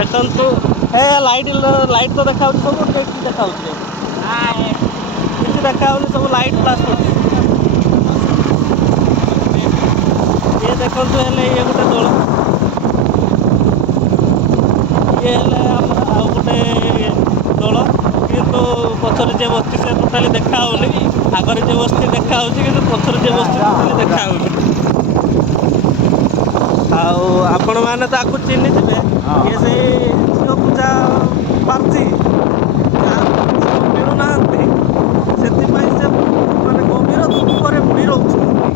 ଦେଖନ୍ତୁ ଏ ଲାଇଟ୍ ତ ଦେଖାଉଛି ସବୁ କିଛି ଦେଖାଉଛି କିଛି ଦେଖାଉନି ସବୁ ଲାଇଟ୍ ଫ୍ଲାସ୍ କରୁଛି। ଇଏ ଦେଖନ୍ତୁ ହେଲେ ଇଏ ଗୋଟେ ଦୋଳ ଇଏ ହେଲେ ଆମର ଆଉ ଗୋଟେ ଦୋଳ କିନ୍ତୁ ପଛରେ ଯିଏ ବସିଛି ସେ ଟୋଟାଲି ଦେଖା ହଉନି ଆଗରେ ଯିଏ ବସିଛି ଦେଖା ହଉଛି କିନ୍ତୁ ପଛରେ ଯିଏ ବସିଛି ଟୋଟାଲି ଦେଖା ହଉନି। ଆଉ ଆପଣମାନେ ତ ଆକୁ ଚିହ୍ନିଥିବେ ଇଏ ସେଇ ଝିଅ ପୂଜା ପ୍ରାର୍ଥୀ ଯାହାକୁ ମିଳୁନାହାନ୍ତି ସେଥିପାଇଁ ସେ ମାନେ ଗଭୀର ଦୁଃଖରେ ବୁଡ଼ି ରହୁଛନ୍ତି।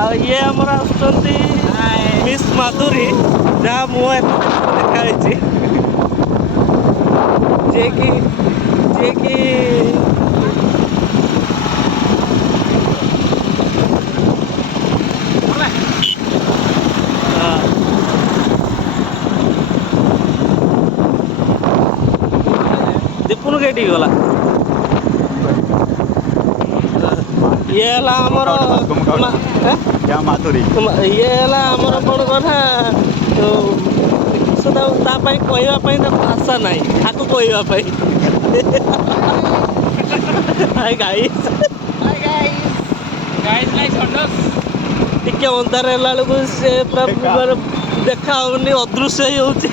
ଆଉ ଇଏ ଆମର ଆସୁଛନ୍ତି ମିସ୍ ମାଧୁରୀ ଯାହା ମୁହଁ ଏତେ ଦେଖା ହେଇଛି ଯିଏକି ଦୀପୁନୁ କେଇଠିକି ଗଲା ଇଏ ହେଲା ଆମର ମାଧୁରୀ ଇଏ ହେଲା ଆମର କ'ଣ କନା ତା ପାଇଁ କହିବା ପାଇଁ ତାକୁ ଭାଷା ନାହିଁ ତାକୁ କହିବା ପାଇଁ ଟିକେ ଅନ୍ଧାର ହେଲା ବେଳକୁ ସେ ପୁରା ଦେଖା ହଉନି ଅଦୃଶ୍ୟ ହେଇଯାଉଛି।